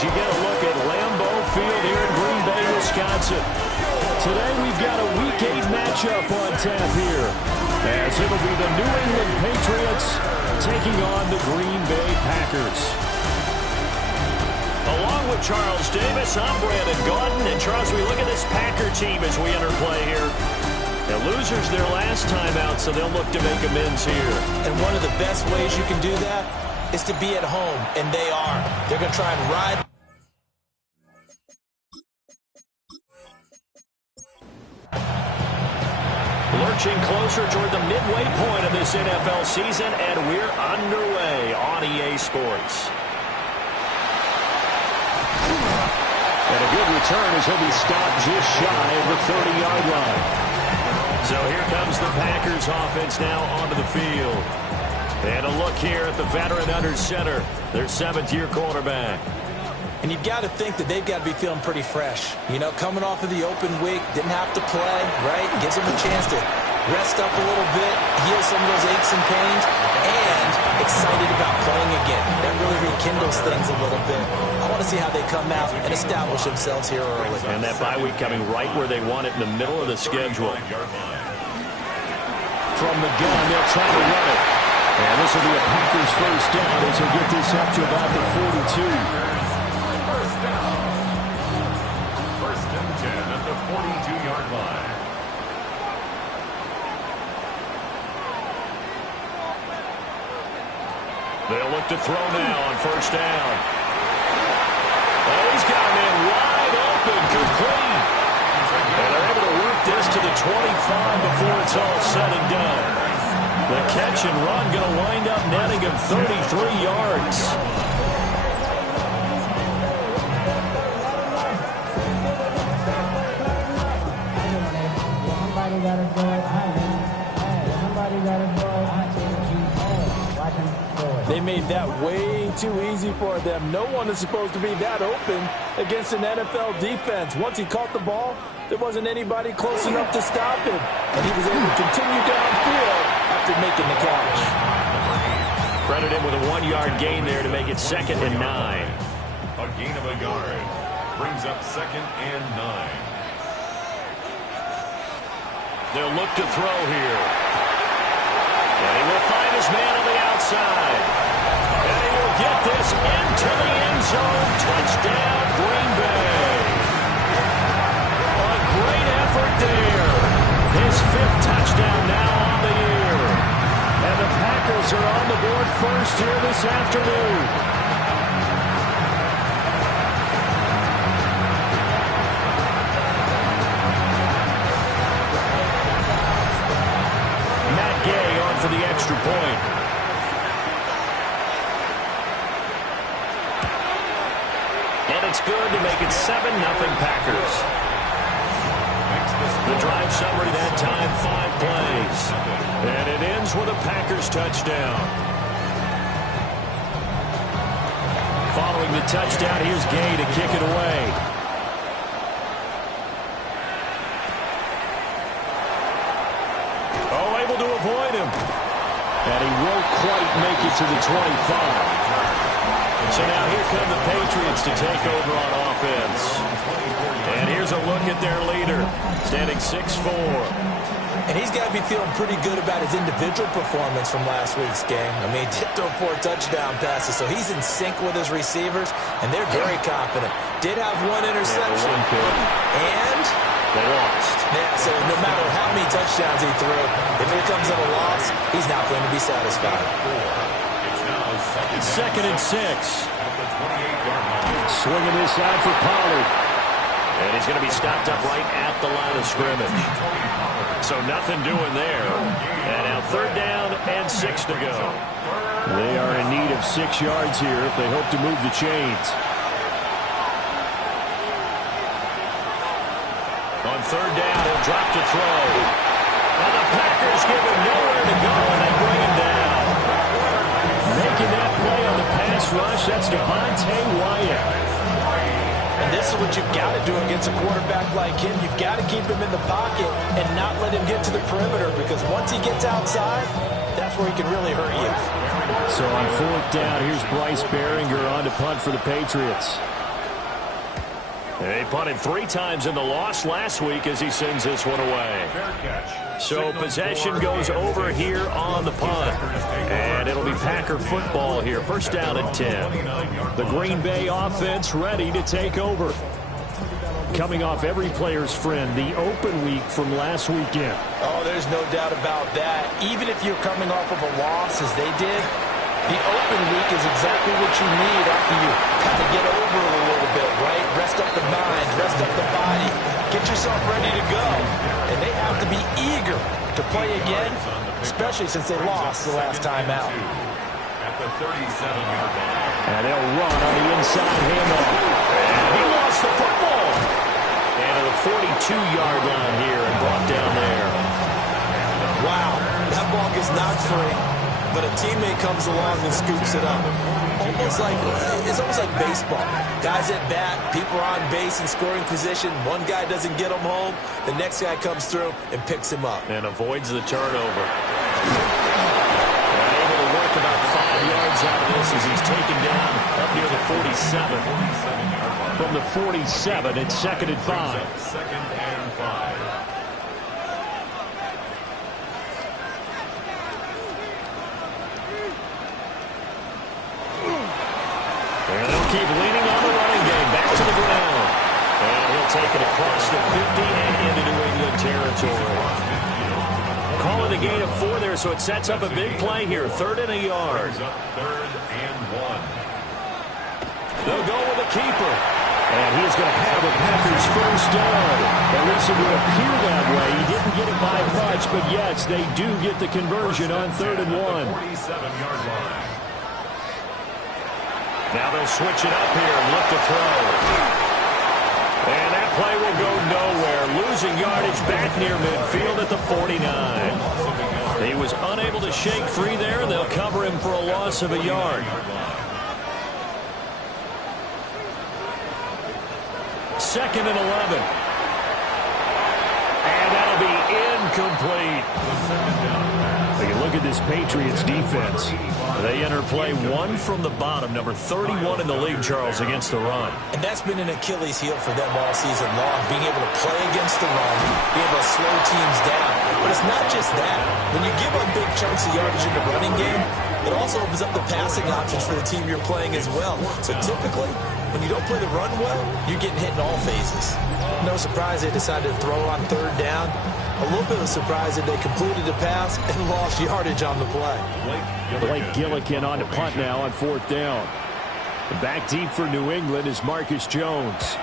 as you get a look at Lambeau Field here in Green Bay, Wisconsin. Today we've got a Week 8 matchup on tap here, as it'll be the New England Patriots taking on the Green Bay Packers. Along with Charles Davis, I'm Brandon Gaudin. And Charles, we look at this Packer team as we enter play here. The losers their last time out, so they'll look to make amends here. And one of the best ways you can do that is to be at home, and they are. They're going to try and ride. Lurching closer toward the midway point of this NFL season, and we're underway on EA Sports. And a good return as he'll be stopped just shy of the 30-yard line. So here comes the Packers offense now onto the field. And a look here at the veteran under center, their 7th-year quarterback. And you've got to think that they've got to be feeling pretty fresh. You know, coming off of the open week, didn't have to play, right? Gives them a chance to rest up a little bit, heal some of those aches and pains, and excited about playing again. That really rekindles things a little bit. I want to see how they come out and establish themselves here early. And that bye week coming right where they want it, in the middle of the schedule. From the gun, they'll try to run it. And this will be a Packers first down as they get this up to about the 42. First down. First and 10 at the 42-yard line. They'll look to throw now on first down. Oh, he's got a man wide open, complete. And they're able to work this to the 25 before it's all said and done. The catch and run going to wind up netting him 33 yards. They made that way too easy for them. No one is supposed to be that open against an NFL defense. Once he caught the ball, there wasn't anybody close enough to stop him. And he was able to continue downfield after making the catch. Credit him with a 1-yard gain there to make it 2nd and 9. A gain of a yard brings up 2nd and 9. They'll look to throw here. And he will find his man on the outside. And he will get this into the end zone. Touchdown, Green Bay. A great effort there. His 5th touchdown now on the year. And the Packers are on the board first here this afternoon. For the extra point. And it's good to make it 7-0 Packers. The drive summary that time, 5 plays. And it ends with a Packers touchdown. Following the touchdown, here's Gay to kick it away. Able to avoid him. And he won't quite make it to the 25. And so now here come the Patriots to take over on offense. And here's a look at their leader, standing 6'4". And he's got to be feeling pretty good about his individual performance from last week's game. I mean, he did throw 4 touchdown passes, so he's in sync with his receivers, and they're very confident. Did have 1 interception. And they lost. Yeah, so no matter how many touchdowns he threw, if it comes in a loss, he's not going to be satisfied. 2nd and 6. Swinging this side for Pollard. And he's going to be stopped up right at the line of scrimmage. So nothing doing there. And now 3rd down and 6 to go. They are in need of 6 yards here if they hope to move the chains. On 3rd down, he'll drop to throw. And the Packers give him nowhere to go, and they bring him down. Making that play on the pass rush, that's Devontae Wyatt. And this is what you've got to do against a quarterback like him. You've got to keep him in the pocket and not let him get to the perimeter, because once he gets outside, that's where he can really hurt you. So on 4th down, here's Bryce Behringer on to punt for the Patriots. They punted 3 times in the loss last week as he sends this one away. So possession goes over here on the punt. And it'll be Packer football here. First down and 10. The Green Bay offense ready to take over. Coming off every player's friend, the open week from last weekend. Oh, there's no doubt about that. Even if you're coming off of a loss as they did, the open week is exactly what you need after you kind of get over it a little bit, right? Rest up the mind, rest up the body, get yourself ready to go. And they have to be eager to play again, especially since they lost the last time out. At the 37-yard line. And they'll run on the inside handoff. And he lost the football. And at the 42-yard line here and brought down there. Wow, that ball gets knocked free, but a teammate comes along and scoops it up. It's almost like baseball. Guys at bat, people are on base in scoring position. One guy doesn't get him home. The next guy comes through and picks him up. And avoids the turnover. And able to work about 5 yards out of this as he's taken down up near the 47. From the 47, it's 2nd and 5. Second and 5. And they'll keep leaning on the running game. Back to the ground. And he'll take it across the 50 and into New England territory. Calling a gain of 4 there, so it sets up a big play here. 3rd and a yard. 3rd and 1. They'll go with a keeper. And he's going to have the Packers first down. At least it would appear that way. He didn't get it by much, but yes, they do get the conversion on 3rd and 1. 47-yard line. Now they'll switch it up here and look to throw. And that play will go nowhere. Losing yardage back near midfield at the 49. He was unable to shake free there, and they'll cover him for a loss of a yard. 2nd and 11. And that'll be incomplete. Take a look at this Patriots defense. They enter play 1 from the bottom, number 31 in the league, Charles, against the run. And that's been an Achilles heel for them all season long, being able to play against the run, being able to slow teams down. But it's not just that. When you give up big chunks of yardage in the running game, it also opens up the passing options for the team you're playing as well. So typically, when you don't play the run well, you're getting hit in all phases. No surprise they decided to throw on 3rd down. A little bit of a surprise that they completed the pass and lost yardage on the play. Blake Gillikin on to punt now on 4th down. Back deep for New England is Marcus Jones.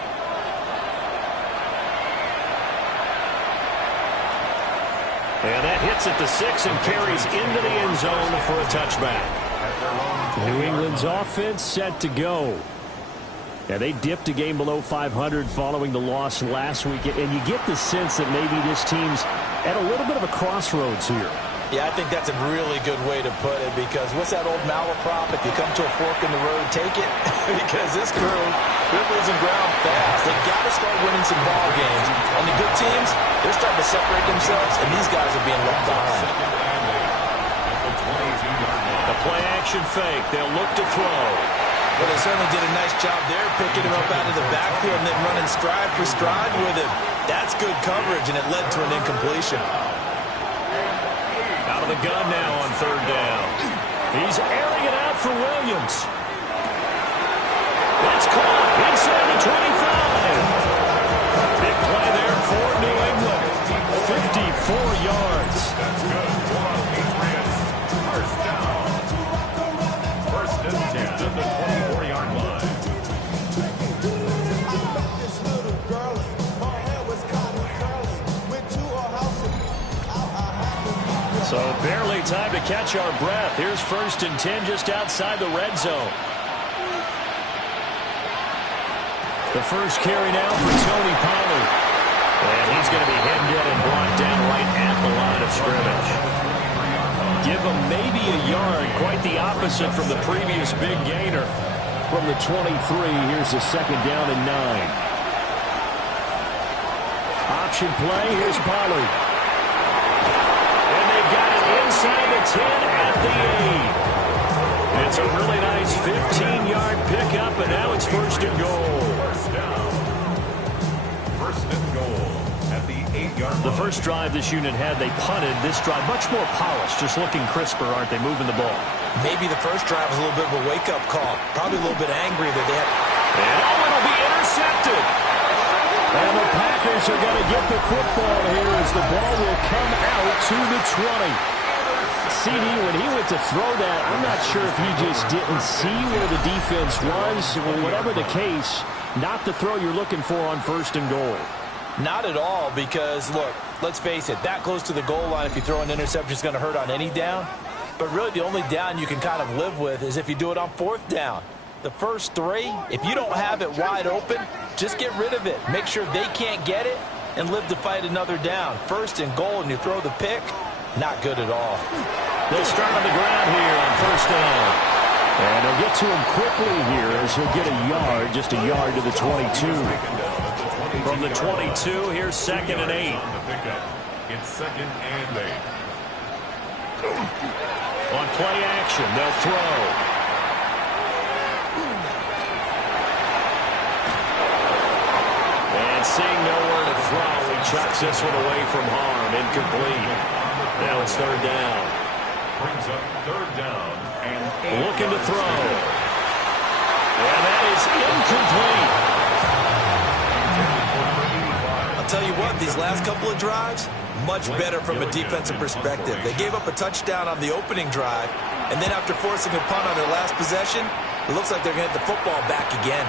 And that hits at the 6 and carries into the end zone for a touchback. New England's offense set to go. Yeah, they dipped a game below 500 following the loss last week, and you get the sense that maybe this team's at a little bit of a crossroads here. Yeah, I think that's a really good way to put it, because what's that old malaprop? If you come to a fork in the road, take it. Because this crew, they're losing ground fast. They've got to start winning some ball games. And the good teams, they're starting to separate themselves, and these guys are being left behind. A play-action fake. They'll look to throw. Well, they certainly did a nice job there, picking him up out of the backfield and then running stride for stride with him. That's good coverage, and it led to an incompletion. Out of the gun now on 3rd down. He's airing it out for Williams. That's caught inside the 25. Big play there for New England. 54 yards. That's good for Patriots. First down. 1st and 10 at the 24-yard line. So barely time to catch our breath. Here's 1st and 10 just outside the red zone. The first carry now for Tony Pollard. And he's going to be hemmed in and brought down right at the line of scrimmage. Give him maybe a yard. Quite the opposite from the previous big gainer. From the 23, here's the 2nd down and 9. Option play, here's Pollard. And they've got it inside the 10 at the 8. It's a really nice 15-yard pickup, and now it's 1st and goal. First down. First and goal at the 8-yard line. The first drive this unit had, they punted. This drive, much more polished, just looking crisper, aren't they, moving the ball? Maybe the first drive was a little bit of a wake-up call. Probably a little bit angry that they had... And it'll be intercepted. And the Packers are going to get the football here as the ball will come out to the 20. CD, when he went to throw that, I'm not sure if he just didn't see where the defense was. Or whatever the case, not the throw you're looking for on first and goal. Not at all, because, look, let's face it, that close to the goal line, if you throw an interception, is going to hurt on any down. But really, the only down you can kind of live with is if you do it on fourth down. The first three, if you don't have it wide open, just get rid of it. Make sure they can't get it and live to fight another down. First and goal, and you throw the pick, not good at all. They'll start on the ground here on first down. And they'll get to him quickly here as he'll get a yard, just a yard to the 22. From the 22, here's second and 8. It's second and 8. On play action, they'll throw. And seeing nowhere to throw, he chucks this one away from harm. Incomplete. Now it's third down. Brings up third down and 8. Looking to throw. And that is incomplete. I'll tell you what, these last couple of drives, much better from a defensive perspective. They gave up a touchdown on the opening drive, and then after forcing a punt on their last possession, it looks like they're going to get the football back again.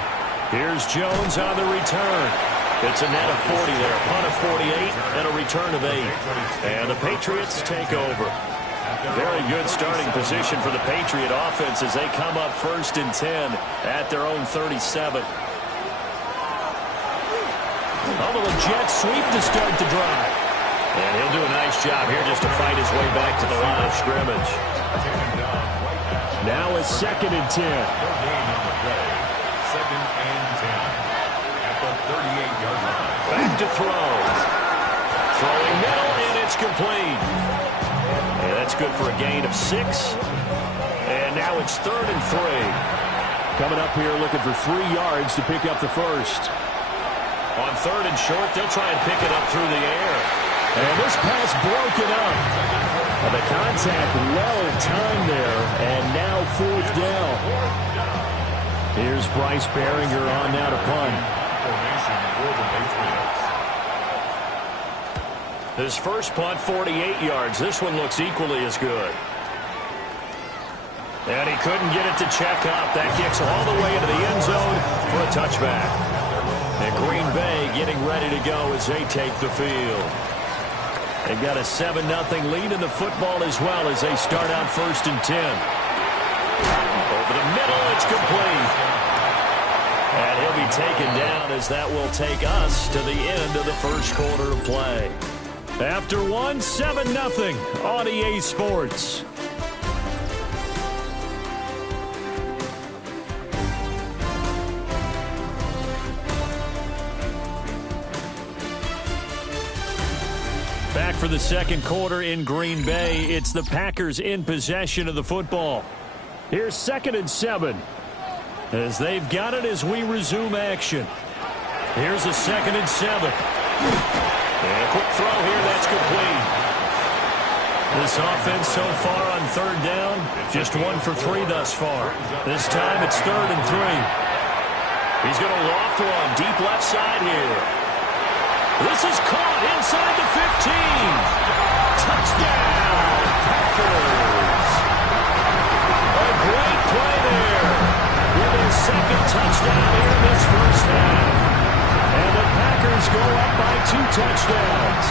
Here's Jones on the return. It's a net of 40 there, a punt of 48, and a return of 8. And the Patriots take over. Very good starting position for the Patriot offense as they come up first and 10 at their own 37. A little jet sweep to start the drive. And he'll do a nice job here just to fight his way back to the line of scrimmage. Now it's second and 10. Second and 10 at the 38-yard line. Back to throw. Throwing middle, and it's complete. And that's good for a gain of 6. And now it's third and 3. Coming up here looking for 3 yards to pick up the first. On third and short, they'll try and pick it up through the air. And this pass broken up. And the contact well-timed there, and now fourth down. Here's Bryce Behringer on now to punt. Formation for the Patriots. His first punt, 48 yards. This one looks equally as good. And he couldn't get it to check up. That kicks all the way into the end zone for a touchback. And Green Bay getting ready to go as they take the field. They've got a 7-0 lead in the football as well as they start out first and 10. Over the middle, it's complete. And he'll be taken down as that will take us to the end of the first quarter of play. After one, 7-0 on EA Sports. Back for the second quarter in Green Bay. It's the Packers in possession of the football. Here's second and 7 as they've got it as we resume action. Here's a second and 7. And a quick throw here, that's complete. This offense so far on third down, just 1 for 3 thus far. This time it's third and 3. He's going to loft one deep left side here. This is caught inside the 15. Touchdown, Packers. A great play there with his second touchdown here in this first half. And the Packers go up by 2 touchdowns.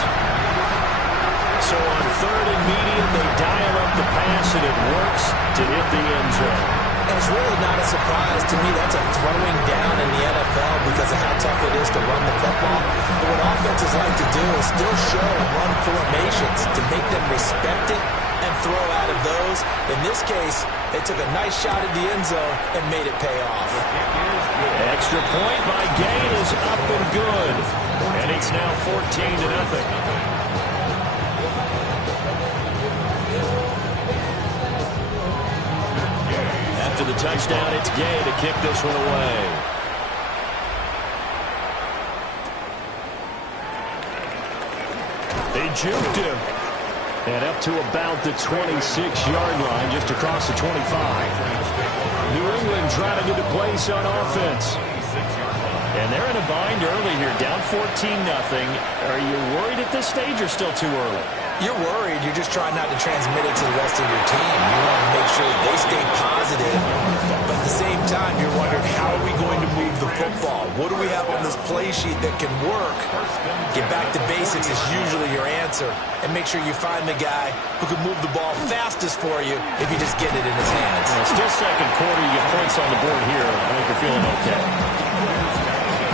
So on third and medium, they dial up the pass, and it works to hit the end zone. And it's really not a surprise to me. That's a throwing down in the NFL because of how tough it is to run the football. But what offenses like to do is still show run formations to make them respect it and throw out of those. In this case, they took a nice shot at the end zone and made it pay off. Extra point by Gain is up and good. And it's now 14-0. After the touchdown, it's Gay to kick this one away. They juked him. And up to about the 26-yard line, just across the 25. New England trying to get a place on offense. And they're in a bind early here, down 14-0. Are you worried at this stage or still too early? You're worried. You're just trying not to transmit it to the rest of your team. You want to make sure they stay positive. But at the same time, you're wondering, how are we going to move the football? What do we have on this play sheet that can work? Get back to basics is usually your answer. And make sure you find the guy who can move the ball fastest for you if you just get it in his hands. Well, still second quarter. You get points on the board here. I think you're feeling okay.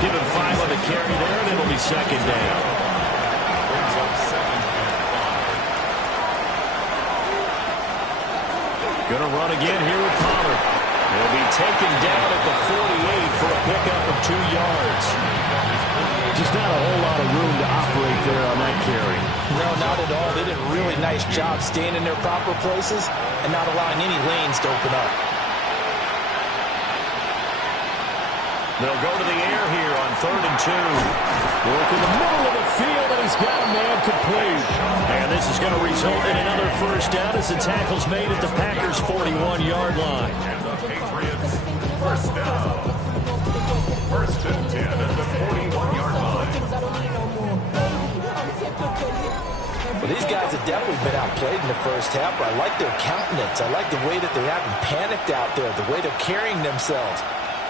Give him 5 on the carry there, and it'll be second down. Going to run again here with Pollard. He'll be taken down at the 48 for a pickup of 2 yards. Just not a whole lot of room to operate there on that carry. No, not at all. They did a really nice job staying in their proper places and not allowing any lanes to open up. They'll go to the air here on 3rd and 2. Work in the middle of the field, and he's got a man complete. And this is going to result in another first down as the tackle's made at the Packers' 41-yard line. And the Patriots, first down. 1st and 10 at the 41-yard line. Well, these guys have definitely been outplayed in the first half, but I like their countenance. I like the way that they haven't panicked out there, the way they're carrying themselves.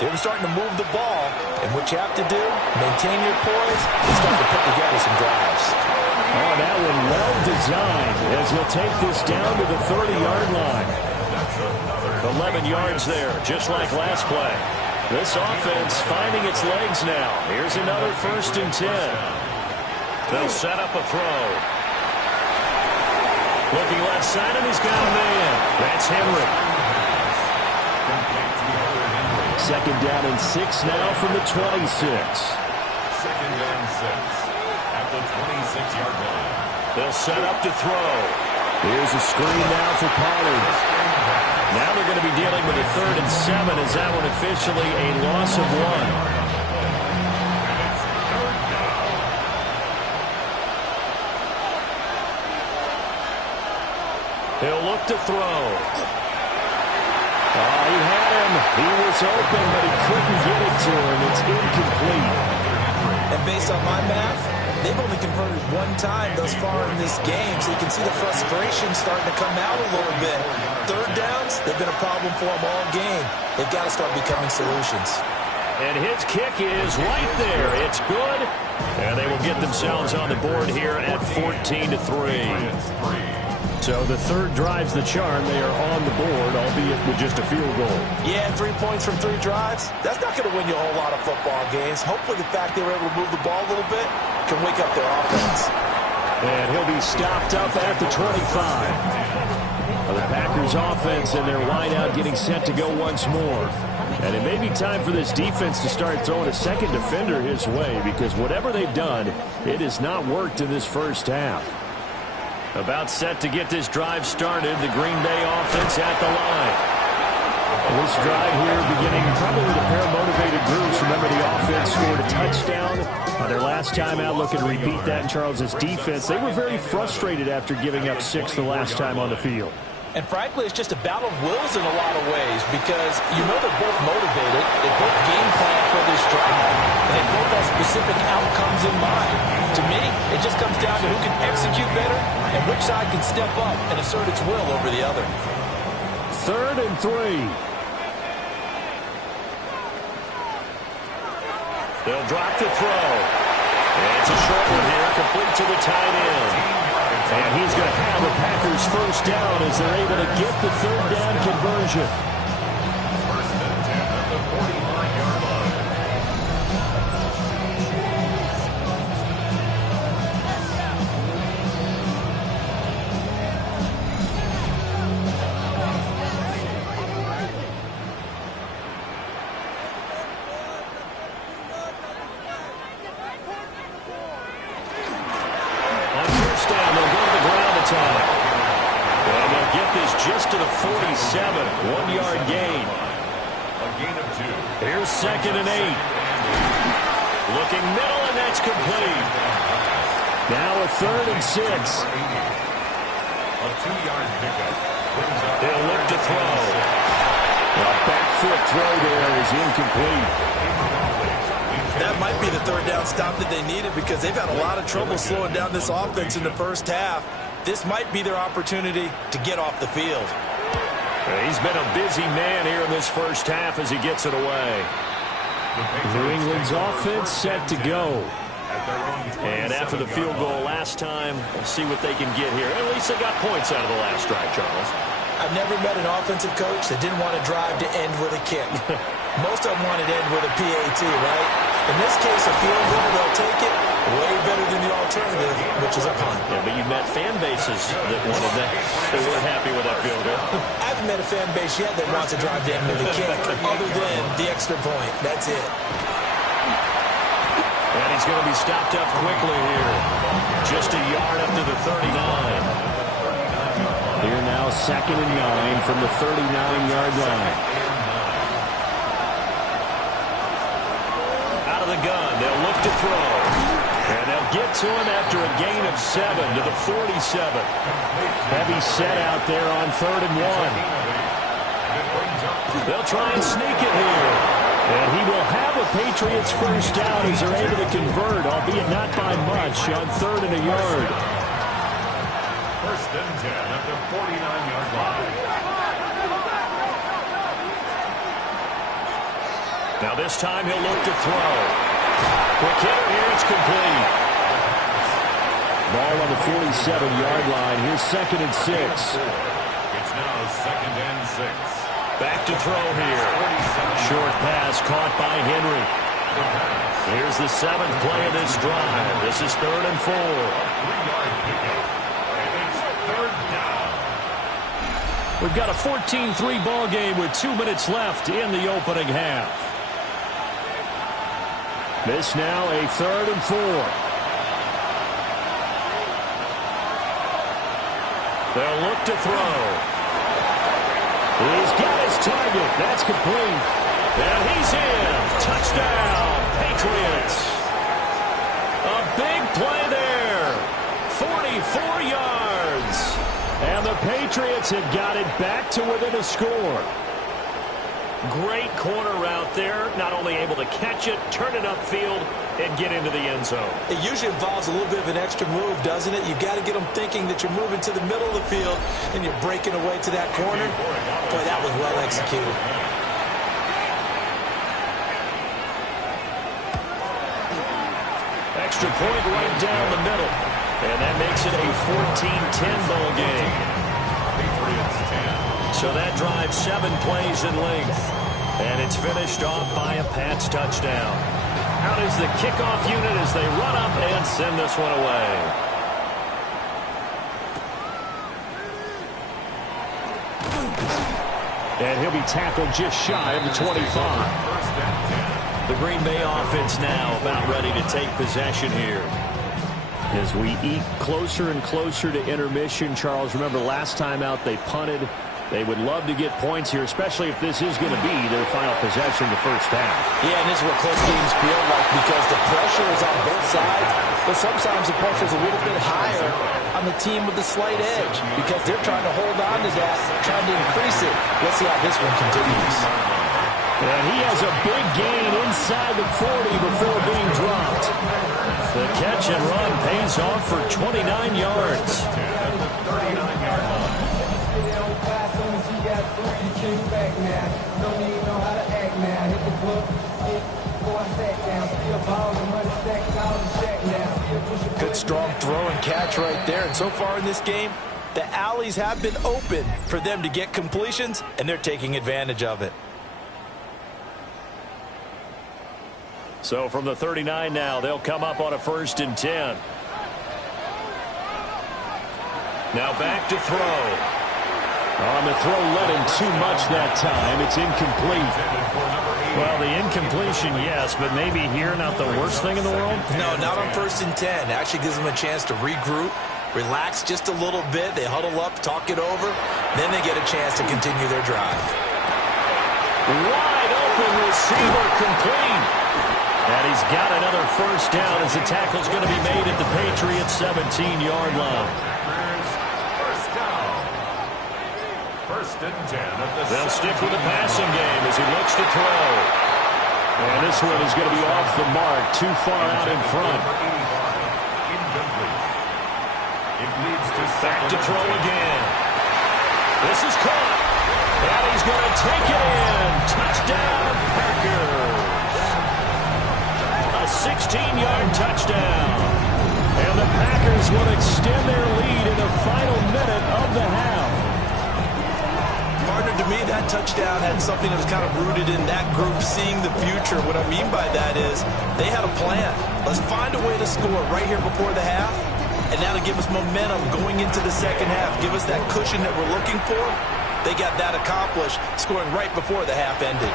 They're starting to move the ball, and what you have to do, maintain your poise and start to put together some drives. Oh, that one well designed as he'll take this down to the 30-yard line. 11 yards there, just like last play. This offense finding its legs now. Here's another 1st and 10. They'll set up a throw. Looking left side, and he's got a man. That's Henry. 2nd down and 6 now from the 26. 2nd and 6 at the 26-yard line. They'll set up to throw. Here's a screen now for Pollard. Now they're going to be dealing with a 3rd and 7 as that one officially a loss of 1. He'll look to throw. Oh, he had him. He was open, but he couldn't get it to him. It's incomplete. And based on my math, they've only converted 1 time thus far in this game, so you can see the frustration starting to come out a little bit. 3rd downs, they've been a problem for them all game. They've got to start becoming solutions. And his kick is right there. It's good. And they will get themselves on the board here at 14-3. So the 3rd drives the charm. They are on the board, albeit with just a field goal. Yeah, 3 points from 3 drives. That's not going to win you a whole lot of football games. Hopefully the fact they were able to move the ball a little bit can wake up their offense. And he'll be stopped up at the 25. The Packers offense and their wideout getting set to go once more. And it may be time for this defense to start throwing a second defender his way, because whatever they've done, it has not worked in this first half. About set to get this drive started, the Green Bay offense at the line. This drive here beginning probably with a pair of motivated groups. Remember, the offense scored a touchdown on their last time out. Looking to repeat that in Charles's defense. They were very frustrated after giving up 6 the last time on the field. And frankly, it's just a battle of wills in a lot of ways, because you know they're both motivated, they both game plan for this drive, and they both have specific outcomes in mind. To me, it just comes down to who can execute better and which side can step up and assert its will over the other. 3rd and 3. They'll drop the throw. And it's a short one here, complete to the tight end. And he's going to have a Packers first down as they're able to get the 3rd down conversion. 1st and 10 at the 49-yard line. On first down, they'll go to the ground attack. And they'll get this just to the 47. 1-yard gain. A gain of 2. Here's 2nd and 8. Looking middle, and that's complete. Now a 3rd and 6. A 2-yard pickup. They'll look to throw. A back foot throw there is incomplete. That might be the 3rd down stop that they needed because they've had a lot of trouble slowing down this offense in the first half. This might be their opportunity to get off the field. He's been a busy man here in this first half as he gets it away. New England's offense set to go. And after the field goal last time, we'll see what they can get here. At least they got points out of the last drive, Charles. I've never met an offensive coach that didn't want to drive to end with a kick. Most of them wanted to end with a PAT, right? In this case, a field goal, they'll take it way better than the alternative, which is a punt. Yeah, but you met fan bases that wanted that. They weren't happy with that field goal. I haven't met a fan base yet that wants to drive to end with a kick, other than the extra point. That's it. And he's going to be stopped up quickly here. Just a yard up to the 39. Here now, 2nd and 9 from the 39-yard line. Out of the gun, they'll look to throw. And they'll get to him after a gain of 7 to the 47. Heavy set out there on 3rd and 1. They'll try and sneak it here. And he will have a Patriots first down as they're able to convert, albeit not by much, on 3rd and a yard. 1st and 10 at the 49-yard line. Now this time he'll look to throw. Quick hitter here, it's complete. Ball on the 47-yard line. Here's 2nd and 6. It's now 2nd and 6. Back to throw here. Short pass caught by Henry. Here's the 7th play of this drive. This is 3rd and 4. 3-yard pickup. And it's 3rd down. We've got a 14-3 ball game with 2 minutes left in the opening half. This now a 3rd and 4. They'll look to throw. He's got his target. That's complete. And he's in. Touchdown, Patriots. A big play there. 44 yards. And the Patriots have got it back to within a score. Great corner route there. Not only able to catch it, turn it upfield, and get into the end zone. It usually involves a little bit of an extra move, doesn't it? You've got to get them thinking that you're moving to the middle of the field and you're breaking away to that corner. Boy, that was well executed. Extra point right down the middle. And that makes it a 14-10 ball game. Patriots 10. So that drives 7 plays in length. And it's finished off by a Pats touchdown. Out is the kickoff unit as they run up and send this one away. And he'll be tackled just shy of the 25. The Green Bay offense now about ready to take possession here. As we eat closer and closer to intermission, Charles, remember last time out they punted. They would love to get points here, especially if this is going to be their final possession the first half. Yeah, and this is what close games feel like because the pressure is on both sides, but sometimes the pressure is a little bit higher on the team with the slight edge because they're trying to hold on to that, trying to increase it. Let's see how this one continues. And he has a big gain inside the 40 before being dropped. The catch and run pays off for 29 yards. Good strong throw and catch right there. And so far in this game, the alleys have been open for them to get completions, and they're taking advantage of it. So from the 39 now, they'll come up on a 1st and 10. Now back to throw. On the throw led him too much that time. It's incomplete. Well, the incompletion, yes, but maybe here not the worst thing in the world? No, not on 1st and 10. Actually gives them a chance to regroup, relax just a little bit. They huddle up, talk it over. Then they get a chance to continue their drive. Wide open receiver complete. And he's got another first down as the tackle's going to be made at the Patriots' 17-yard line. First down. First and 10 of the They'll stick with the passing game as he looks to throw. And this one is going to be off the mark, too far out in front. Incomplete. It leads to Back to throw again. This is caught. And he's going to take it in. Touchdown, Packers. A 16-yard touchdown. And the Packers will extend their lead in the final minute of the half. Partner, to me, that touchdown had something that was kind of rooted in that group seeing the future. What I mean by that is they had a plan. Let's find a way to score right here before the half, and that'll give us momentum going into the second half, give us that cushion that we're looking for. They got that accomplished, scoring right before the half ended.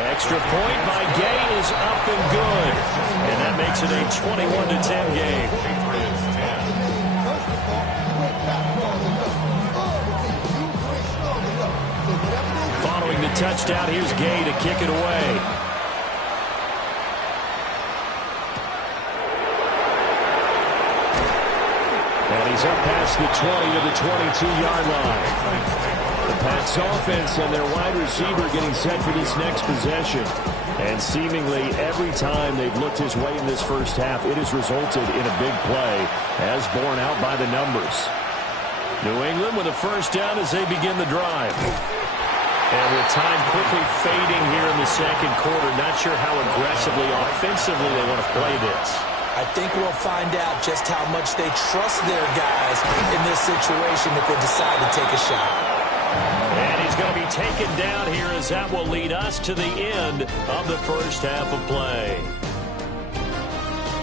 Extra point by Gay is up and good. And that makes it a 21-10 game. Following the touchdown, here's Gay to kick it away. And he's up past the 20 to the 22-yard line. The Pats offense and their wide receiver getting set for this next possession. And seemingly every time they've looked his way in this first half, it has resulted in a big play, as borne out by the numbers. New England with a first down as they begin the drive. And with time quickly fading here in the second quarter, not sure how aggressively, offensively they want to play this. I think we'll find out just how much they trust their guys in this situation if they decide to take a shot. And he's going to be taken down here as that will lead us to the end of the first half of play.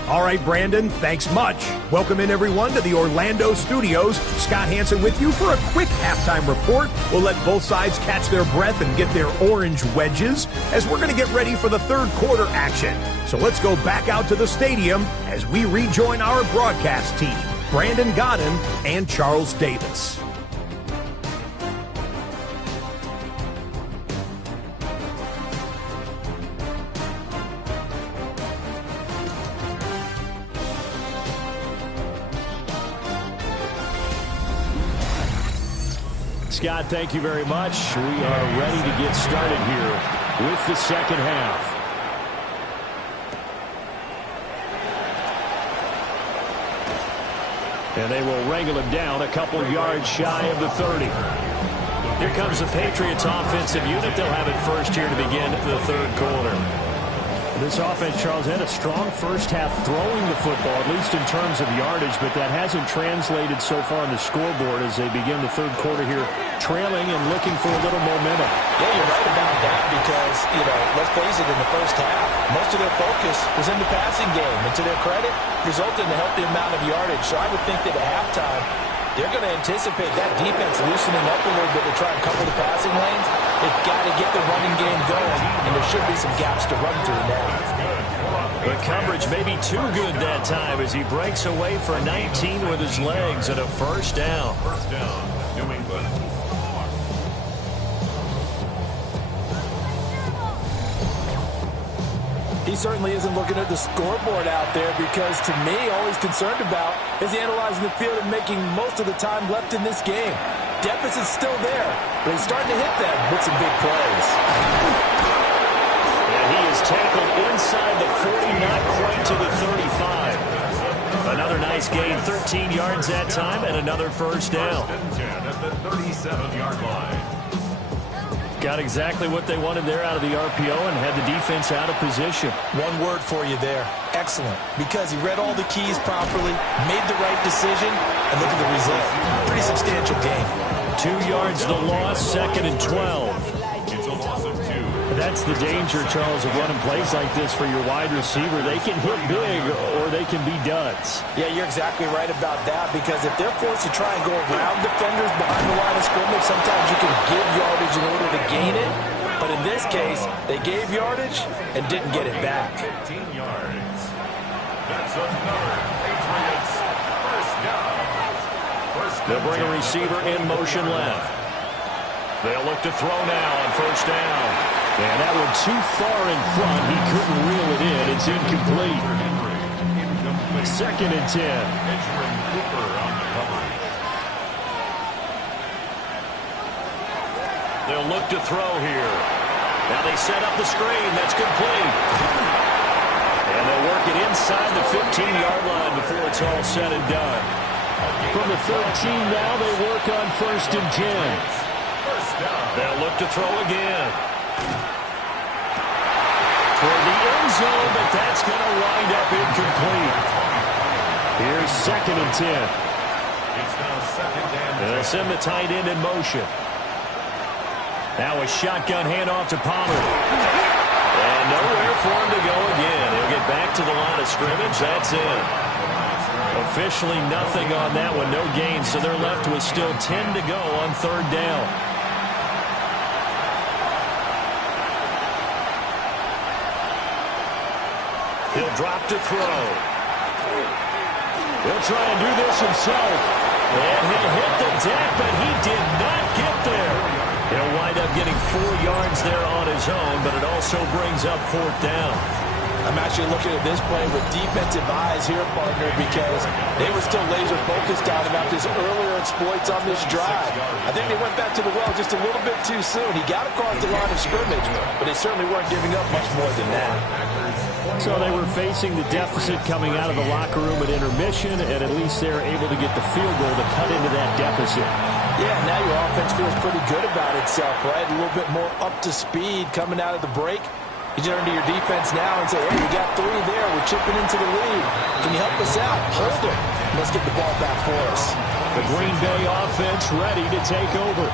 All right, Brandon, thanks much. Welcome in, everyone, to the Orlando studios. Scott Hansen with you for a quick halftime report. We'll let both sides catch their breath and get their orange wedges as we're going to get ready for the third quarter action. So let's go back out to the stadium as we rejoin our broadcast team, Brandon Godden and Charles Davis. Scott, thank you very much. We are ready to get started here with the second half. And they will wrangle him down a couple yards shy of the 30. Here comes the Patriots offensive unit. They'll have it first here to begin the third quarter. This offense, Charles, had a strong first half throwing the football, at least in terms of yardage, but that hasn't translated so far on the scoreboard as they begin the third quarter here, trailing and looking for a little momentum. Yeah, you're right about that because, let's face it, in the first half, most of their focus was in the passing game, and to their credit, resulted in a healthy amount of yardage. So I would think that at halftime, they're going to anticipate that defense loosening up a little bit to try and cover the passing lanes. They've got to get the running game going, and there should be some gaps to run through now. The coverage may be too good that time as he breaks away for 19 with his legs and a first down. First down, New England. He certainly isn't looking at the scoreboard out there because, to me, all he's concerned about is analyzing the field and making most of the time left in this game. Deficit's still there, but he's starting to hit them with some big plays. And he is tackled inside the 40, not quite to the 35. Another nice gain, 13 yards that time, and another first down. First and 10 at the 37-yard line. Got exactly what they wanted there out of the RPO and had the defense out of position. One word for you there, excellent, because he read all the keys properly, made the right decision, and look at the result. Pretty substantial game. 2 yards the loss, second and 12. It's a loss of 2. That's the danger, Charles, of running plays like this for your wide receiver. They can hit big or they can be duds. Yeah, you're exactly right about that because if they're forced to try and go around defenders behind the line of scrimmage, sometimes you can give yardage in order to gain it. But in this case, they gave yardage and didn't get it back. 15 yards. That's another Patriots first down. They'll bring a receiver in motion left. They'll look to throw now on first down. And that one too far in front. He couldn't reel it in. It's incomplete. 2nd and 10. They'll look to throw here. Now they set up the screen. That's complete. And they'll work it inside the 15-yard line before it's all said and done. From the 13 now, they work on 1st and 10. They'll look to throw again. Toward the end zone, but that's going to wind up incomplete. Here's 2nd and 10. It's now 2nd and 10. They'll send the tight end in motion. Now a shotgun handoff to Pollard. And nowhere for him to go again. He'll get back to the line of scrimmage. That's it. Officially nothing on that one. No gain, so they're left with still 10 to go on 3rd down. He'll drop to throw. He'll try and do this himself. And he'll hit the deck, but he did not get there. He'll wind up getting 4 yards there on his own, but it also brings up 4th down. I'm actually looking at this play with defensive eyes here, partner, because they were still laser focused on about his earlier exploits on this drive. I think they went back to the well just a little bit too soon. He got across the line of scrimmage, but they certainly weren't giving up much more than that. So they were facing the deficit coming out of the locker room at intermission, and at least they're able to get the field goal to cut into that deficit. Yeah, now your offense feels pretty good about itself, right? A little bit more up to speed coming out of the break. You turn to your defense now and say, hey, we got 3 there. We're chipping into the lead. Can you help us out? Hold them. Let's get the ball back for us. The Green Bay offense ready to take over.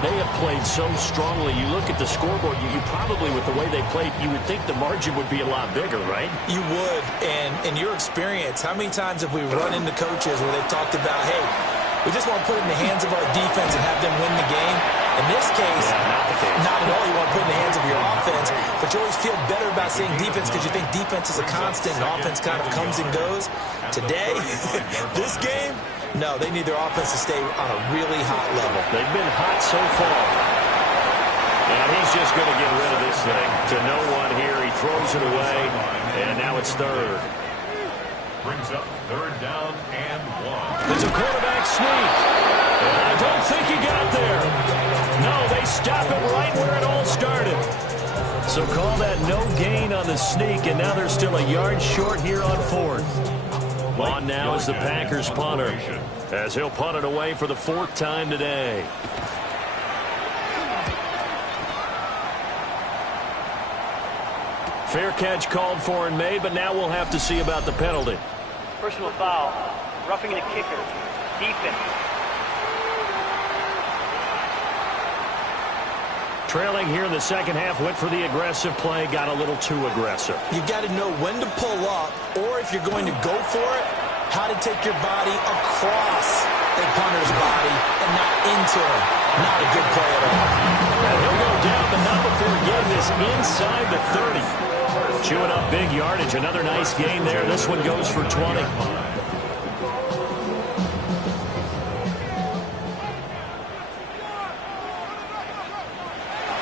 They have played so strongly. You look at the scoreboard, you probably, with the way they played, you would think the margin would be a lot bigger, right? You would. And in your experience, how many times have we run into coaches where they've talked about, hey, we just want to put it in the hands of our defense and have them win the game? In this case, not at all. You want to put it in the hands of your offense, but you always feel better about saying defense because you think defense is a constant and offense kind of comes and goes. Today, this game, no, they need their offense to stay on a really hot level. They've been hot so far. And he's just going to get rid of this thing to no one here. He throws it away, and now it's 3rd. Brings up 3rd down and 1. It's a quarterback sneak. And I don't think he got there. No, they stop it right where it all started. So call that no gain on the sneak, and now they're still a yard short here on 4th. On now is the Packers punter, as he'll punt it away for the 4th time today. Fair catch called for and made, but now we'll have to see about the penalty. Personal foul, roughing the kicker, defense. Trailing here in the 2nd half, went for the aggressive play, got a little too aggressive. You've got to know when to pull up, or if you're going to go for it, how to take your body across a punter's body and not into him. Not a good play at all. And he'll go down, but not before getting this inside the 30. Chewing up big yardage. Another nice gain there. This one goes for 20.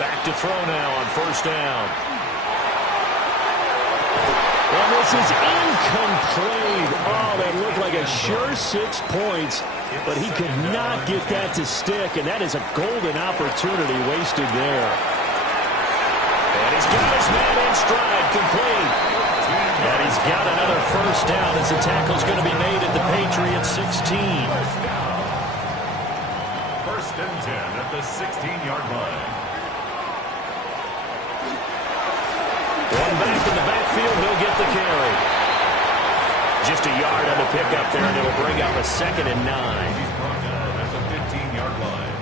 Back to throw now on 1st down. And this is incomplete. Oh, that looked like a sure 6 points, but he could not get that to stick, and that is a golden opportunity wasted there. And he's got his man in stride, complete. And he's got another 1st down as the tackle's going to be made at the Patriots 16. 1st and 10 at the 16-yard line. One back in the backfield, he'll get the carry. Just a yard on the pickup there, and it'll bring up a 2nd and 9. He's brought down at the 15-yard line.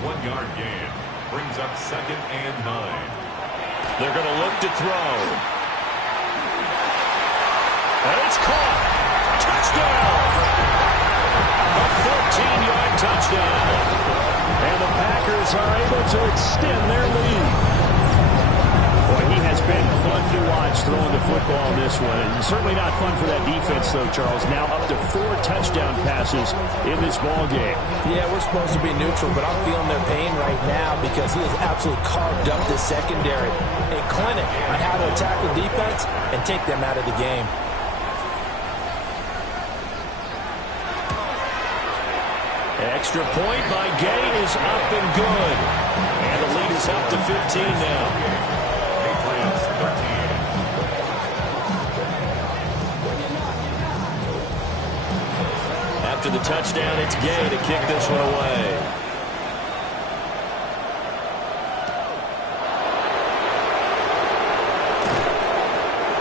1-yard gain brings up 2nd and 9. They're going to look to throw. And it's caught. Touchdown! A 14-yard touchdown. And the Packers are able to extend their lead. Boy, he has been fun to watch throwing the football in this one. And certainly not fun for that defense, though, Charles. Now up to 4 touchdown passes in this ball game. Yeah, we're supposed to be neutral, but I'm feeling their pain right now because he has absolutely carved up this secondary. A clinic on how to attack the defense and take them out of the game. Extra point by Gay is up and good. And the lead is up to 15 now. Patriots 13. After the touchdown, it's Gay to kick this one away.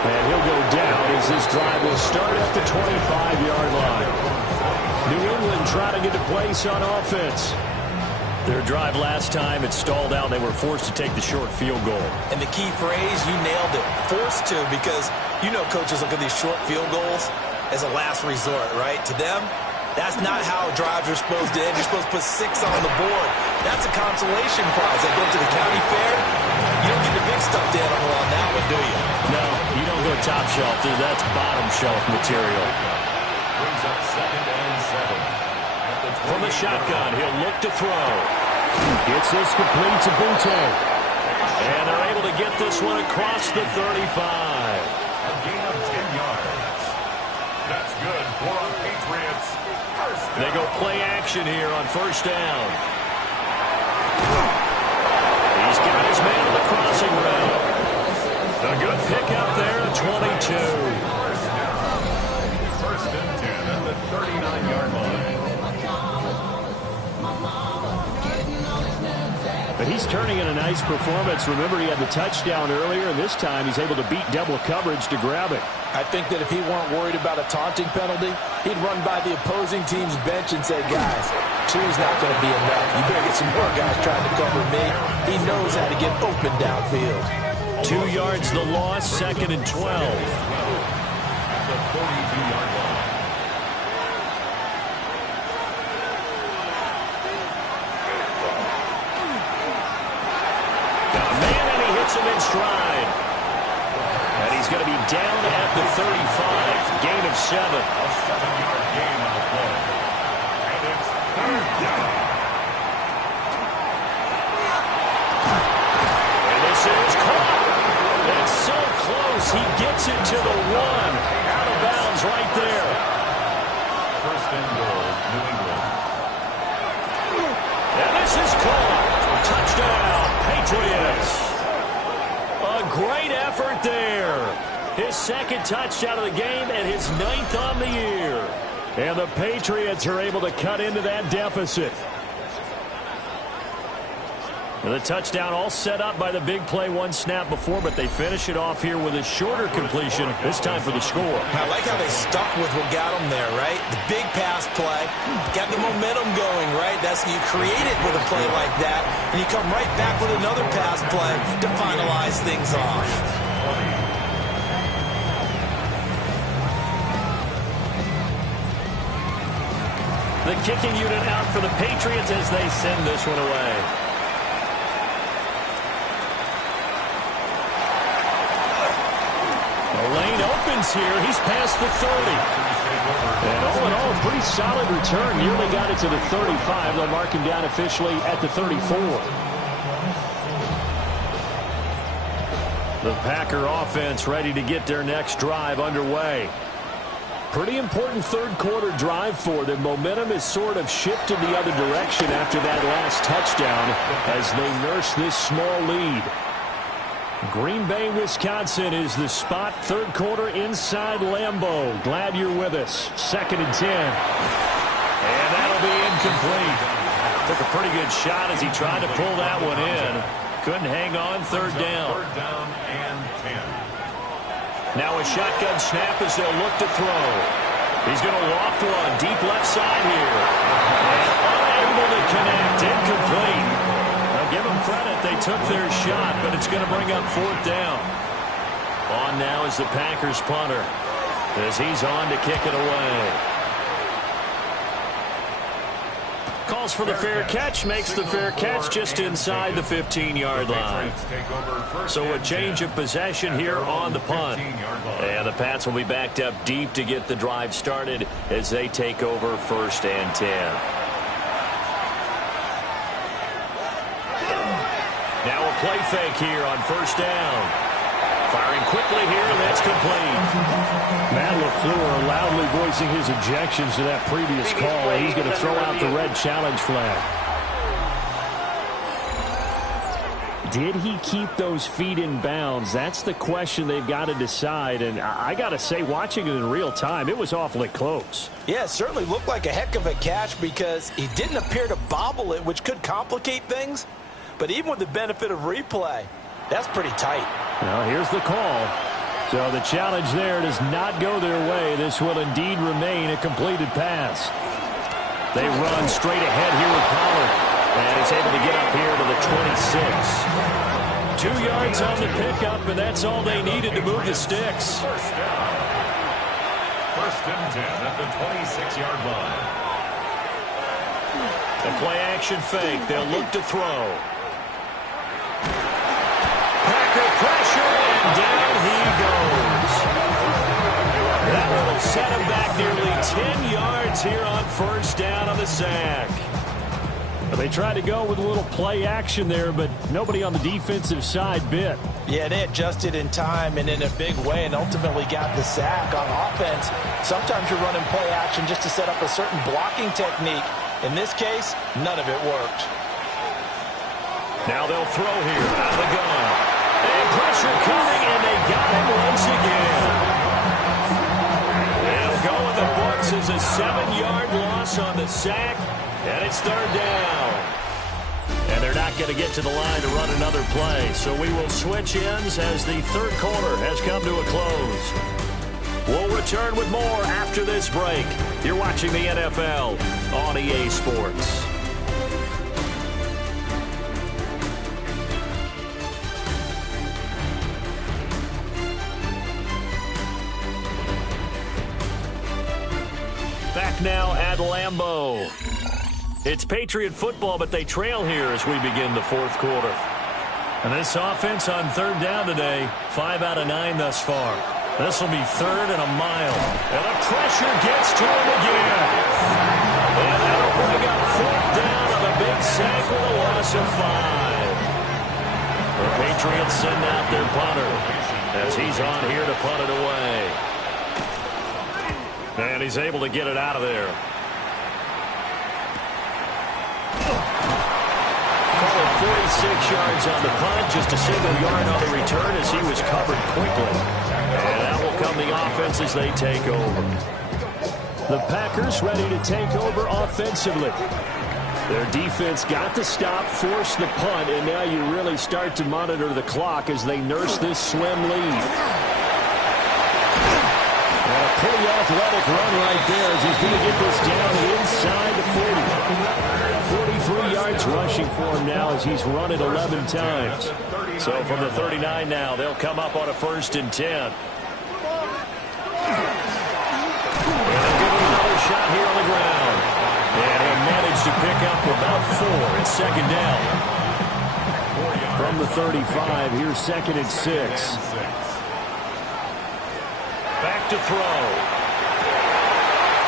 And he'll go down as this drive will start at the 25-yard line. New England trying to get a place on offense. Their drive last time, it stalled out. They were forced to take the short field goal. And the key phrase, you nailed it. Forced to, because you know coaches look at these short field goals as a last resort, right? To them, that's not how drives are supposed to end. You're supposed to put 6 on the board. That's a consolation prize. That goes to the county fair. You don't get the big stuffed animal on that one, do you? No, you don't go top shelf, dude. That's bottom shelf material. Brings up 2nd and 7. From the shotgun, he'll look to throw. Gets this complete to Butte. And they're able to get this one across the 35. A gain of 10 yards. That's good for our Patriots. First down. They go play action here on first down. He's got his man on the crossing route. A good pickup there at 22. First and 10 at the 39-yard line. But he's turning in a nice performance. Remember, he had the touchdown earlier, and this time he's able to beat double coverage to grab it. I think that if he weren't worried about a taunting penalty, he'd run by the opposing team's bench and say, guys, 2's not going to be enough. You better get some more guys trying to cover me. He knows how to get open downfield. 2 yards the loss, 2nd and 12. At the 42-yard line. Him in stride. And he's going to be down at the 35. Gain of 7. A 7-yard gain on the play. And it's 3rd down. And this is caught. It's so close. He gets it to the 1. Out of bounds right there. First and goal, New England. And this is caught. Touchdown, Patriots. A great effort there. His 2nd touchdown of the game and his 9th on the year. And the Patriots are able to cut into that deficit. And the touchdown all set up by the big play 1 snap before, but they finish it off here with a shorter completion, this time for the score. I like how they stuck with what got them there, right? The big pass play, got the momentum going, right? That's, you create it with a play like that, and you come right back with another pass play to finalize things off. The kicking unit out for the Patriots as they send this one away. The lane opens here. He's past the 30. And all in all, a pretty solid return. Nearly got it to the 35. They'll mark him down officially at the 34. The Packer offense ready to get their next drive underway. Pretty important 3rd quarter drive for them. Momentum has sort of shifted the other direction after that last touchdown as they nurse this small lead. Green Bay, Wisconsin is the spot. 3rd quarter inside Lambeau. Glad you're with us. 2nd and 10. And that'll be incomplete. Took a pretty good shot as he tried to pull that one in. Couldn't hang on. 3rd down. 3rd down and 10. Now a shotgun snap as they'll look to throw. He's going to loft one deep left side here. And unable to connect. Incomplete. Now give them credit. They took their shot, but it's going to bring up 4th down. On now is the Packers punter as he's on to kick it away. Calls for the fair catch, makes the fair catch just inside the 15-yard line. So a change of possession here on the punt. And the Pats will be backed up deep to get the drive started as they take over 1st and 10. Now a play fake here on 1st down. Firing quickly here, and that's complete. Matt LaFleur loudly voicing his objections to that previous call. He's going to throw out the red challenge flag. Did he keep those feet in bounds? That's the question they've got to decide. And I got to say, watching it in real time, it was awfully close. Yeah, it certainly looked like a heck of a catch because he didn't appear to bobble it, which could complicate things. But even with the benefit of replay, that's pretty tight. Well, here's the call. So the challenge there does not go their way. This will indeed remain a completed pass. They run straight ahead here with Pollard. And he's able to get up here to the 26. 2 yards on the pickup, and that's all they needed to move the sticks. 1st down. 1st and 10 at the 26-yard line. The play action fake. They'll look to throw. Packer pressure, and down he goes. That will set him back nearly 10 yards here on 1st down on the sack. They tried to go with a little play action there, but nobody on the defensive side bit. Yeah, they adjusted in time and in a big way and ultimately got the sack. On offense, sometimes you're running play action just to set up a certain blocking technique. In this case, none of it worked. Now they'll throw here out of the gun. And pressure coming, and they got him once again. They'll go in the books as a 7-yard loss on the sack, and it's 3rd down. And they're not going to get to the line to run another play, so we will switch ends as the 3rd quarter has come to a close. We'll return with more after this break. You're watching the NFL on EA Sports. Back now at Lambeau. It's Patriot football, but they trail here as we begin the 4th quarter. And this offense on 3rd down today, 5 out of 9 thus far. This will be 3rd and a mile. And the pressure gets to him again. And that'll bring up 4th down on the big sack with a loss of 5. The Patriots send out their punter as he's on here to punt it away. And he's able to get it out of there. Call it 46 yards on the punt, just a single yard on the return as he was covered quickly. And that will come the offense as they take over. The Packers ready to take over offensively. Their defense got the stop, forced the punt, and now you really start to monitor the clock as they nurse this slim lead. And a pretty athletic run right there as he's going to get this down inside the 40. 43 yards rushing for him now as he's run it 11 times. So from the 39 now, they'll come up on a 1st and 10. And they'll give him another shot here on the ground. And he'll manage to pick up about 4. It's 2nd down. From the 35, here's 2nd and 6. Back to throw.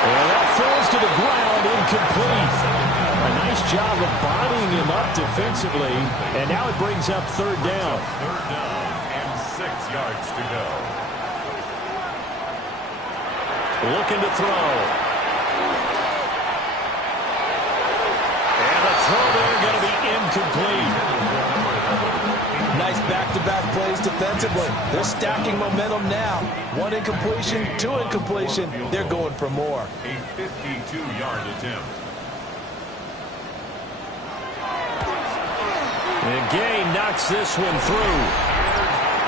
And that falls to the ground, incomplete. A nice job of bodying him up defensively, and now it brings up 3rd down. 3rd down and 6 yards to go. Looking to throw. And the throw there going to be incomplete. Nice back-to-back plays defensively. They're stacking momentum now. 1 incompletion, 2 incompletion. They're going for more. A 52-yard attempt. And Gay knocks this one through.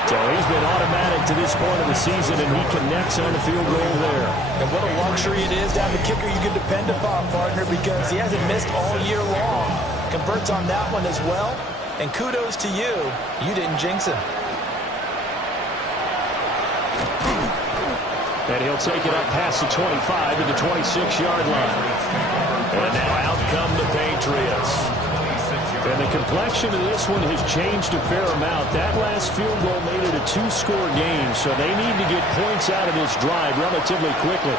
So he's been automatic to this point of the season, and he connects on the field goal there. And what a luxury it is to have a kicker you can depend upon, partner, because he hasn't missed all year long. Converts on that one as well. And kudos to you. You didn't jinx him. And he'll take it up past the 25 to the 26-yard line. And now out come the Patriots. And the complexion of this one has changed a fair amount. That last field goal made it a 2-score game, so they need to get points out of this drive relatively quickly.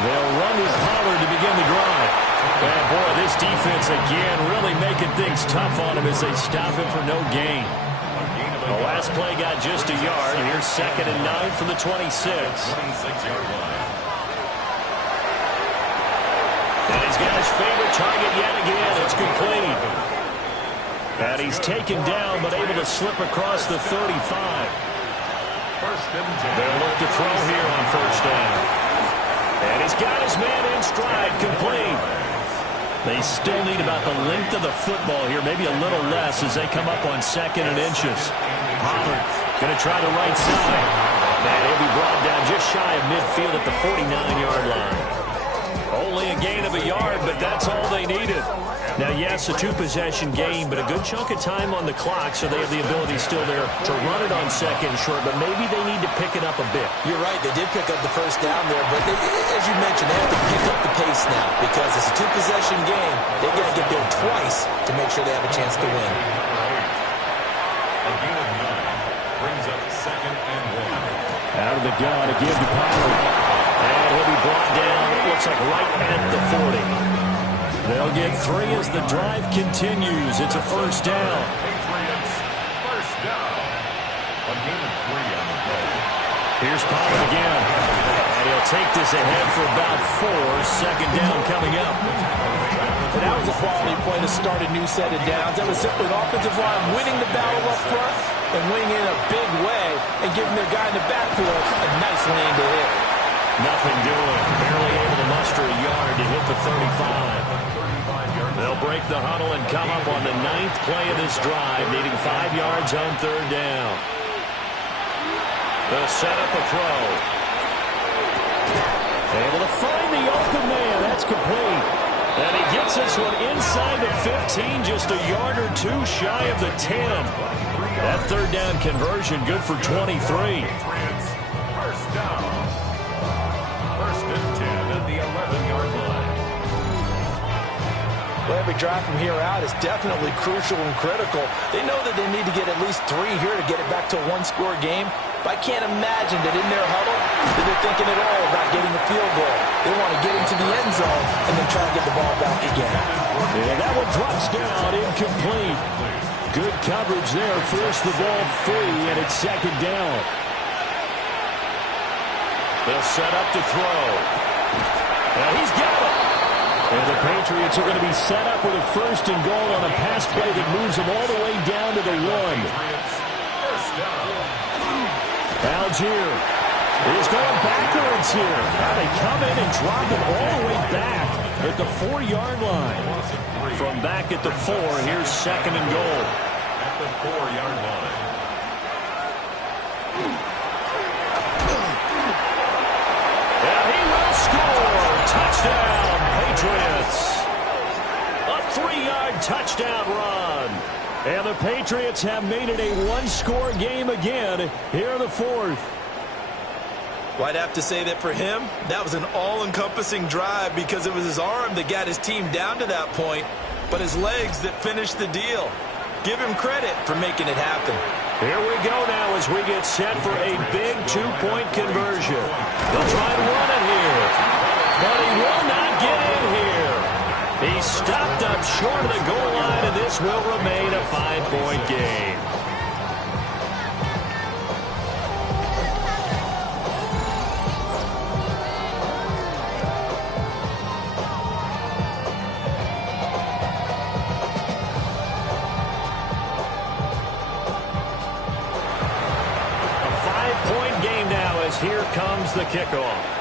They'll run with Pollard to begin the drive. And boy, this defense again really making things tough on him as they stop him for no gain. The last play got just a yard. Here's 2nd and 9 from the 26. 26-yard line. And he's got his favorite target yet again. It's complete. And he's taken down but able to slip across the 35. First and 10. They'll look to throw here on first down. And he's got his man in stride, complete. They still need about the length of the football here, maybe a little less as they come up on 2nd and inches. Pollard going to try the right side. And he'll be brought down just shy of midfield at the 49-yard line. Only a gain of a yard, but that's all they needed. Now, yes, a 2-possession game, but a good chunk of time on the clock, so they have the ability still there to run it on 2nd and short, but maybe they need to pick it up a bit. You're right. They did pick up the first down there, but as you mentioned, they have to pick up the pace now because it's a 2-possession game. They've got to get there twice to make sure they have a chance to win. A gain of 9 brings up 2nd and 1. Out of the gun again to Pollard. And he'll be brought down, it looks like right at the 40. They'll get 3 as the drive continues. It's a first down. Patriots, first down. A gain of 3 on the play. Here's Pollard again. And he'll take this ahead for about 4. 2nd down coming up. And that was a quality play to start a new set of downs. That was simply an offensive line winning the battle up front and winning in a big way and giving their guy in the backfield a nice lane to hit. Nothing doing. Barely able to muster a yard to hit the 35. They'll break the huddle and come up on the 9th play of this drive, needing 5 yards on 3rd down. They'll set up a throw. Able to find the open man. That's complete. And he gets this one inside the 15, just a yard or 2 shy of the 10. That 3rd down conversion good for 23. First down. First and 10 at the 11-yard line. Well, every drive from here out is definitely crucial and critical. They know that they need to get at least 3 here to get it back to a 1-score game. But I can't imagine that in their huddle that they're thinking at all about getting a field goal. They want to get into the end zone and then try to get the ball back again. Yeah, that one drops down, incomplete. Good coverage there. Force the ball free, and it's 2nd down. They'll set up to throw. Now he's got it. And the Patriots are going to be set up with a 1st and goal on a pass play that moves them all the way down to the 1. First down. Algier is going backwards here. Now they come in and drop it all the way back at the 4-yard line. From back at the 4, here's 2nd and goal. At the 4-yard line. And he will score. Touchdown, Patriots. A 3-yard touchdown run. And the Patriots have made it a 1-score game again here in the 4th. Well, I'd have to say that for him, that was an all-encompassing drive because it was his arm that got his team down to that point, but his legs that finished the deal. Give him credit for making it happen. Here we go now as we get set for a big 2-point conversion. They'll try and run it here, but he will not get in here. He's stopped up short of the goal line, and this will remain a 5-point game. A 5-point game now as here comes the kickoff.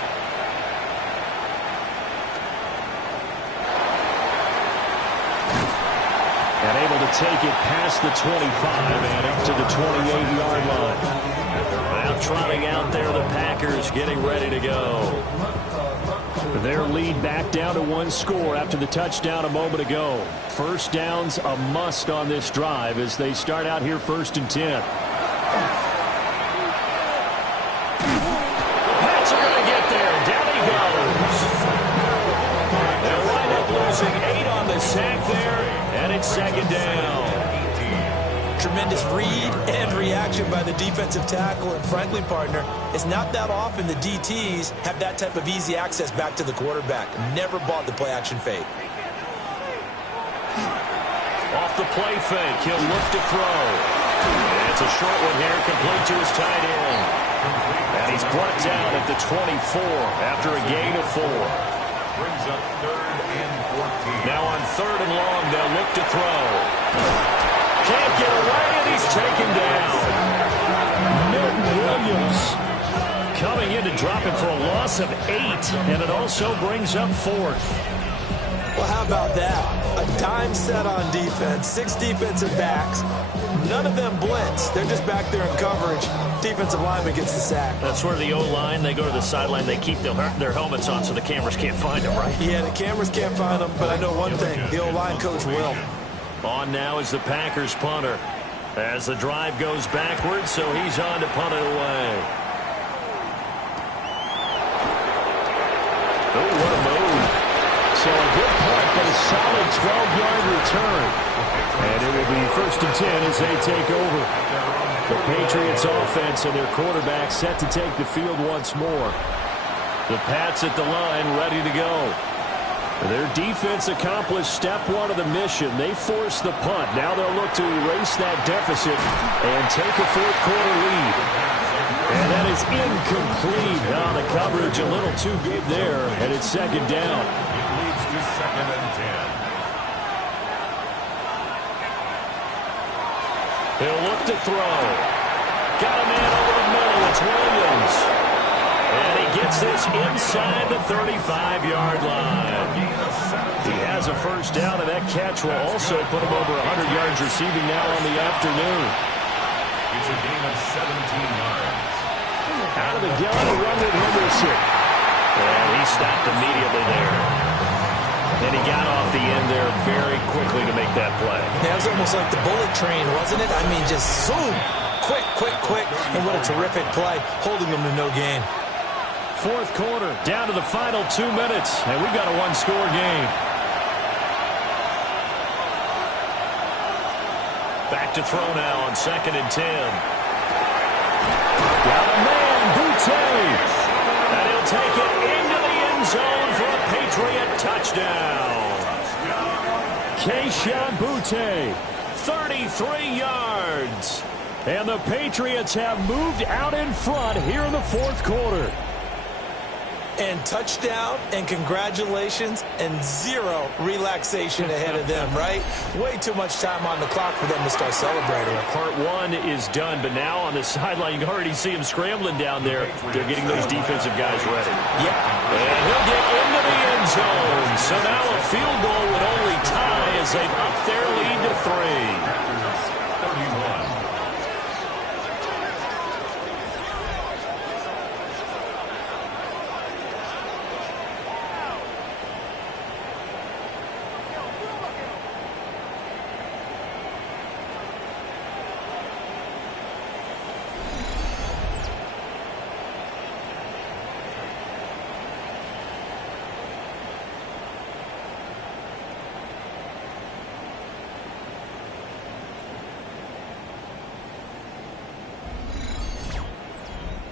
And able to take it past the 25 and up to the 28-yard line. Now trotting out there, the Packers getting ready to go. Their lead back down to 1 score after the touchdown a moment ago. First down's a must on this drive as they start out here 1st and 10. The Pats are going to get there. Down he goes. the defensive tackle, and frankly, partner, it's not that often the DTs have that type of easy access back to the quarterback. Never bought the play-action fake. Off the play fake, he'll look to throw. And it's a short one here, complete to his tight end. And he's brought down at the 24 after a gain of 4. Brings up 3rd and 14. Now on 3rd and long, they'll look to throw. Can't get away, and he's taken down. Milton Williams coming in to drop it for a loss of 8, and it also brings up 4th. Well, how about that? A dime set on defense, 6 defensive backs. None of them blitz. They're just back there in coverage. Defensive lineman gets the sack. That's where the O-line, they go to the sideline, they keep their helmets on so the cameras can't find them, right? Yeah, the cameras can't find them, but I know one thing. The O-line coach will. On now is the Packers punter. As the drive goes backwards, so he's on to punt it away. Oh, what a move. So a good punt, but a solid 12-yard return. And it will be 1st and 10 as they take over. The Patriots offense and their quarterback set to take the field once more. The Pats at the line ready to go. Their defense accomplished step 1 of the mission. They forced the punt. Now they'll look to erase that deficit and take a 4th quarter lead. And that is incomplete. Now the coverage a little too good there, and it's 2nd down. It leads to 2nd and 10. He'll look to throw. Got a man over the middle. It's Williams. And he gets this inside the 35-yard line. He has a 1st down, and that catch will also put him over 100 yards receiving now on the afternoon. It's a gain of 17 yards. Out of the gun, a run with Henderson. And he stopped immediately there. And he got off the end there very quickly to make that play. Yeah, it was almost like the bullet train, wasn't it? I mean, just zoom. Quick, quick, quick. And what a terrific play, holding him to no gain. 4th quarter, down to the final 2 minutes. And we've got a 1-score game. Back to throw now on 2nd and 10. Got a man, Boutte. And he'll take it into the end zone for a Patriot touchdown. Keyshawn Boutte, 33 yards. And the Patriots have moved out in front here in the 4th quarter. And touchdown, and congratulations, and 0 relaxation ahead of them, right? Way too much time on the clock for them to start celebrating. Part 1 is done, but now on the sideline, you can already see him scrambling down there. They're getting those defensive guys ready. Yeah. And he'll get into the end zone. So now a field goal would only tie as they've upped their lead to 3. 31.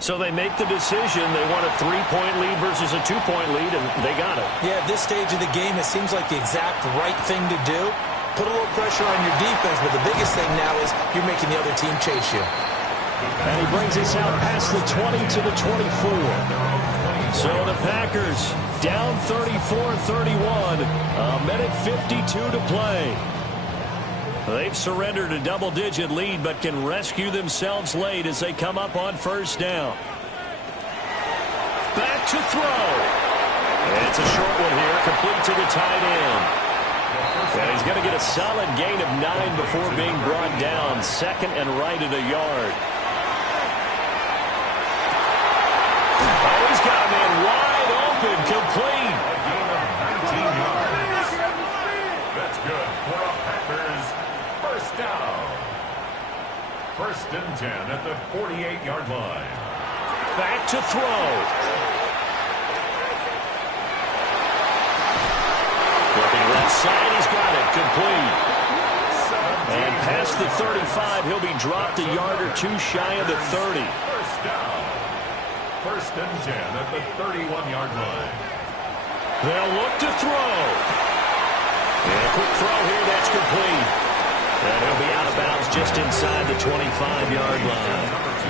So they make the decision. They want a 3-point lead versus a 2-point lead, and they got it. Yeah, at this stage of the game, it seems like the exact right thing to do. Put a little pressure on your defense, but the biggest thing now is you're making the other team chase you. And he brings us out past the 20 to the 24. So the Packers down 34-31, a minute 52 to play. They've surrendered a double-digit lead, but can rescue themselves late as they come up on 1st down. Back to throw. And it's a short one here, complete to the tight end. And he's going to get a solid gain of 9 before being brought down. 2nd and right at a yard. Oh, he's got a man wide open, complete. A gain of 19 yards. That's good for a Packers 1st down. 1st and 10 at the 48-yard line. Back to throw. Looking left side, he's got it, complete. And past past the 35. He'll be dropped a yard or two shy of the 30. First down. First and 10 at the 31-yard line. They'll look to throw. And a quick throw here, that's complete. And he'll be out of bounds just inside the 25-yard line. Number 2.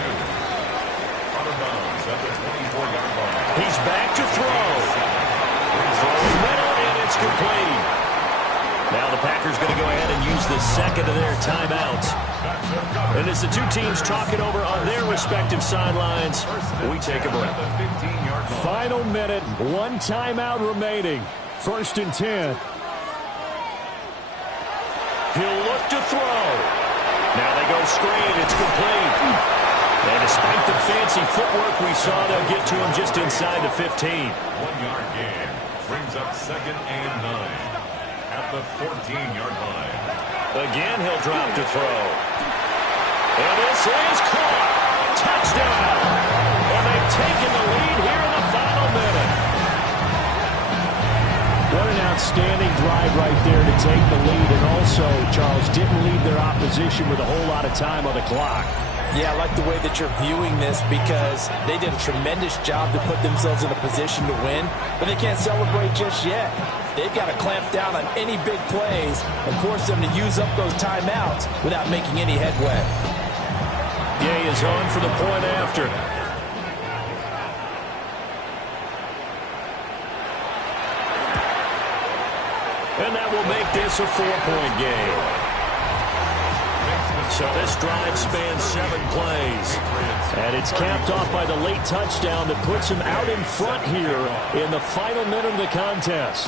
Out of bounds at the 24-yard line. He's back to throw. Throwing middle, and it's complete. Now the Packers going to go ahead and use the second of their timeouts. And as the two teams talk it over on their respective sidelines, we take a break. Final minute, one timeout remaining. First and 10. He'll look to throw. Now they go screen. It's complete. And despite the fancy footwork we saw, they'll get to him just inside the 15. 1-yard gain brings up 2nd and 9 at the 14-yard line. Again, he'll drop to throw. And this is caught. Touchdown. And they've taken the lead here in the final minute. What an outstanding drive right there to take the lead. And also, Charles, didn't leave their opposition with a whole lot of time on the clock. Yeah, I like the way that you're viewing this because they did a tremendous job to put themselves in a position to win, but they can't celebrate just yet. They've got to clamp down on any big plays and force them to use up those timeouts without making any headway. Gay is on for the point after. And that will make this a 4-point game. So this drive spans 7 plays. And it's capped off by the late touchdown that puts him out in front here in the final minute of the contest.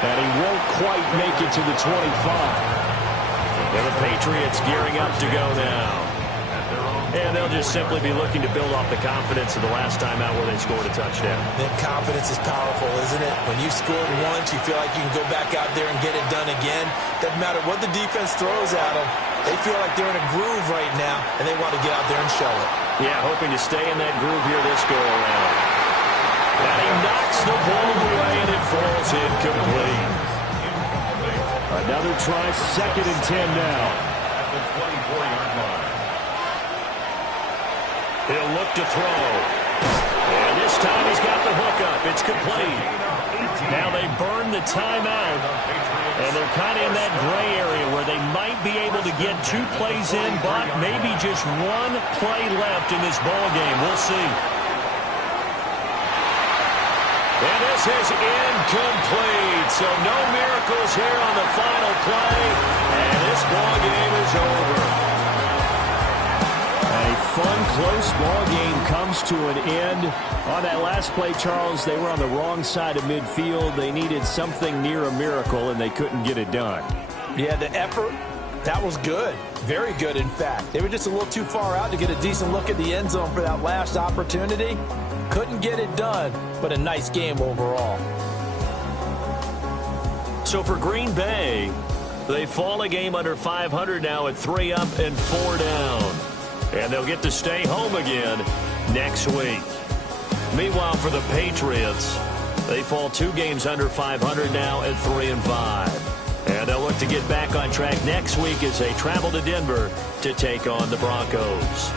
And he won't quite make it to the 25. And the Patriots gearing up to go now. And they'll just simply be looking to build off the confidence of the last time out where they scored a touchdown. That confidence is powerful, isn't it? When you scored once, you feel like you can go back out there and get it done again. Doesn't matter what the defense throws at them. They feel like they're in a groove right now, and they want to get out there and show it. Yeah, hoping to stay in that groove here this go-around. And he knocks the ball away, and it falls incomplete. Another try, 2nd and 10 now. At the 24-yard line. He'll look to throw. And this time he's got the hook up. It's complete. Now they burn the timeout. And they're kind of in that gray area where they might be able to get 2 plays in, but maybe just 1 play left in this ball game. We'll see. And this is incomplete. So no miracles here on the final play. And this ball game is over. A fun, close ball game comes to an end. On that last play, Charles, they were on the wrong side of midfield. They needed something near a miracle, and they couldn't get it done. Yeah, the effort, that was good. Very good, in fact. They were just a little too far out to get a decent look at the end zone for that last opportunity. Couldn't get it done, but a nice game overall. So for Green Bay, they fall a game under 500 now at 3 up and 4 down. And they'll get to stay home again next week. Meanwhile, for the Patriots, they fall 2 games under 500 now at 3 and 5. And they'll look to get back on track next week as they travel to Denver to take on the Broncos.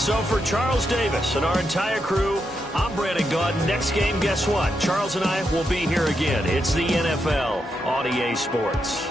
So for Charles Davis and our entire crew, I'm Brandon Gaudin. Next game, guess what? Charles and I will be here again. It's the NFL on EA Sports.